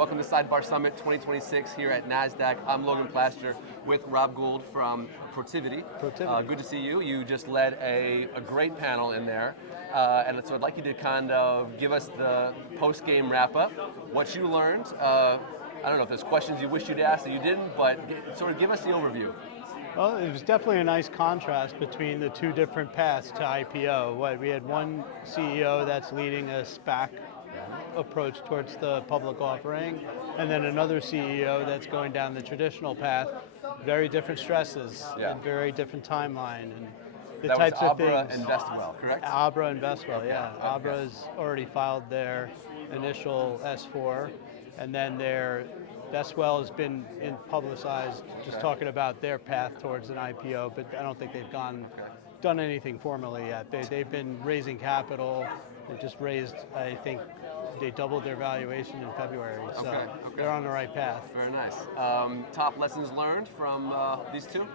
Welcome to Sidebar Summit 2026 here at Nasdaq. I'm Logan Plaster with Rob Gould from Protiviti. Good to see you. You just led a great panel in there. And so I'd like you to kind of give us the post-game wrap-up, what you learned. I don't know if there's questions you wish you'd asked that you didn't, but sort of give us the overview. Well, it was definitely a nice contrast between the two different paths to IPO. We had one CEO that's leading a SPAC approach towards the public offering, and then another CEO that's going down the traditional path. Very different stresses, and very different timeline, and the that types was of Abra things. and Vestwell, correct? Abra and Vestwell, yeah. Abra's already filed their initial S4, and then Vestwell has been publicized, just talking about their path towards an IPO, but I don't think they've done anything formally yet. They've been raising capital. They just raised, I think, they doubled their valuation in February, so they're on the right path. Very nice. Top lessons learned from these two?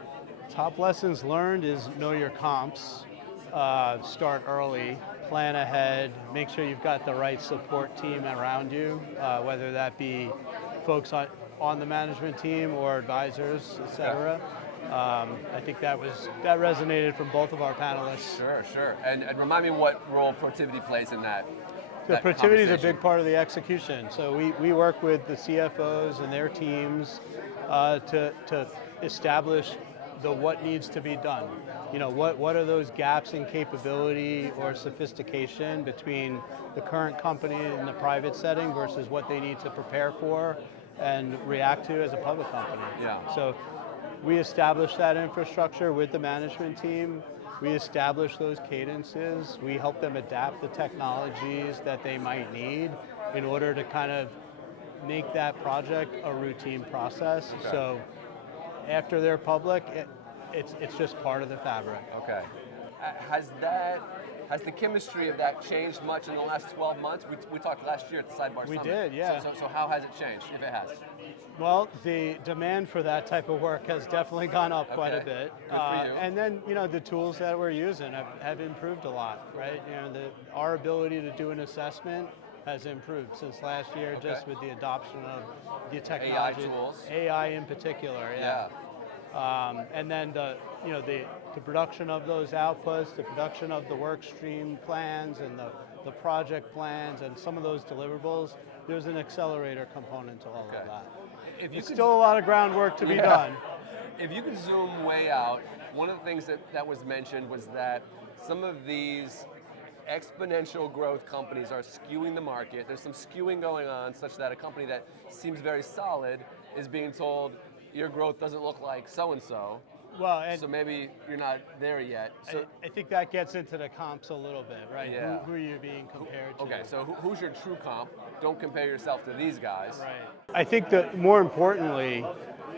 Top lessons learned is know your comps, start early, plan ahead, make sure you've got the right support team around you, whether that be folks on the management team or advisors, et cetera. I think that resonated from both of our panelists. Sure. And remind me what role Protiviti plays in that. The Protiviti is a big part of the execution. So we work with the CFOs and their teams to establish what needs to be done. You know, what are those gaps in capability or sophistication between the current company in the private setting versus what they need to prepare for and react to as a public company. Yeah. So we establish that infrastructure with the management team. We establish those cadences. We help them adapt the technologies that they might need in order to kind of make that project a routine process. Okay. So after they're public, it's just part of the fabric. Okay. Has the chemistry of that changed much in the last 12 months? We talked last year at the Sidebar Summit. We did, yeah. So how has it changed, if it has? Well, the demand for that type of work has definitely gone up quite a bit. Good for you. And then, the tools that we're using have improved a lot, right? Our ability to do an assessment has improved since last year, just with the adoption of the technology. AI tools. AI in particular, yeah. And then the production of those outputs, the production of the work stream plans and the project plans and some of those deliverables, there's an accelerator component to all of that. It's still a lot of groundwork to be done. If you could zoom way out, one of the things that was mentioned was that some of these exponential growth companies are skewing the market. There's some skewing going on such that a company that seems very solid is being told your growth doesn't look like so-and-so. Well, so maybe you're not there yet. So I think that gets into the comps a little bit, right? Yeah. Who are you being compared to? Okay, so who's your true comp? Don't compare yourself to these guys. Right. I think that more importantly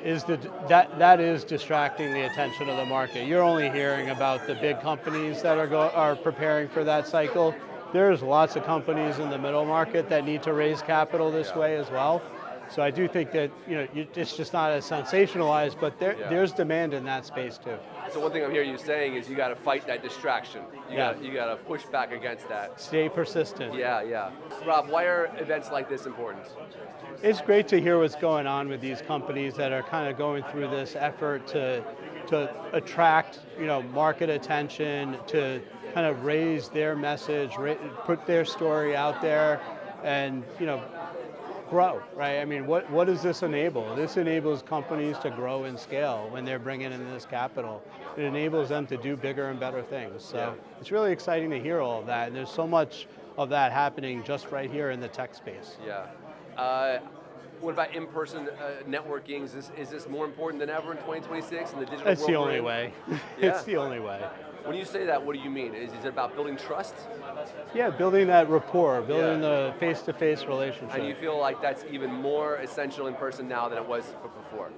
is that is distracting the attention of the market. You're only hearing about the big companies that are preparing for that cycle. There's lots of companies in the middle market that need to raise capital this way as well. So I do think that it's just not as sensationalized, but there's demand in that space too. So one thing I'm hearing you saying is you got to fight that distraction. You got to push back against that. Stay persistent. Yeah. Rob, why are events like this important? It's great to hear what's going on with these companies that are kind of going through this effort to attract market attention, to kind of raise their message, put their story out there, and grow, right? I mean, what does this enable? This enables companies to grow and scale when they're bringing in this capital. It enables them to do bigger and better things. So it's really exciting to hear all of that. And there's so much of that happening just right here in the tech space. Yeah. What about in-person networking? Is this more important than ever in 2026 in the digital world? It's the only way. It's the only way. When you say that, what do you mean? Is it about building trust? Yeah, building that rapport, building the face-to-face relationship. And you feel like that's even more essential in person now than it was before?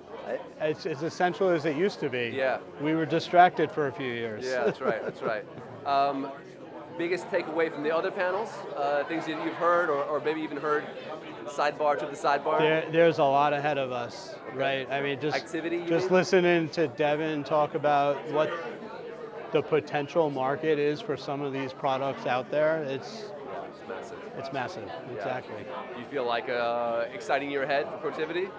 It's as essential as it used to be. Yeah. We were distracted for a few years. Yeah, that's right. Biggest takeaway from the other panels? Things that you've heard or maybe even heard sidebar to the sidebar? There's a lot ahead of us, right? I mean, just listening to Devin talk about what the potential market is for some of these products out there, it's massive. It's massive, exactly. You feel like exciting year ahead for Protiviti?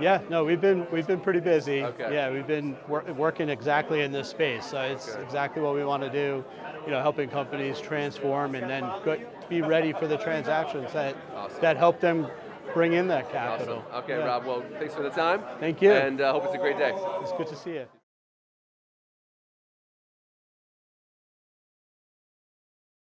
Yeah, no, we've been pretty busy. Okay. Yeah, we've been working exactly in this space. So it's exactly what we want to do. Helping companies transform and then be ready for the transactions that help them bring in that capital. Awesome. Okay, Yeah. Rob. Well, thanks for the time. Thank you. And hope it's a great day. It's good to see you.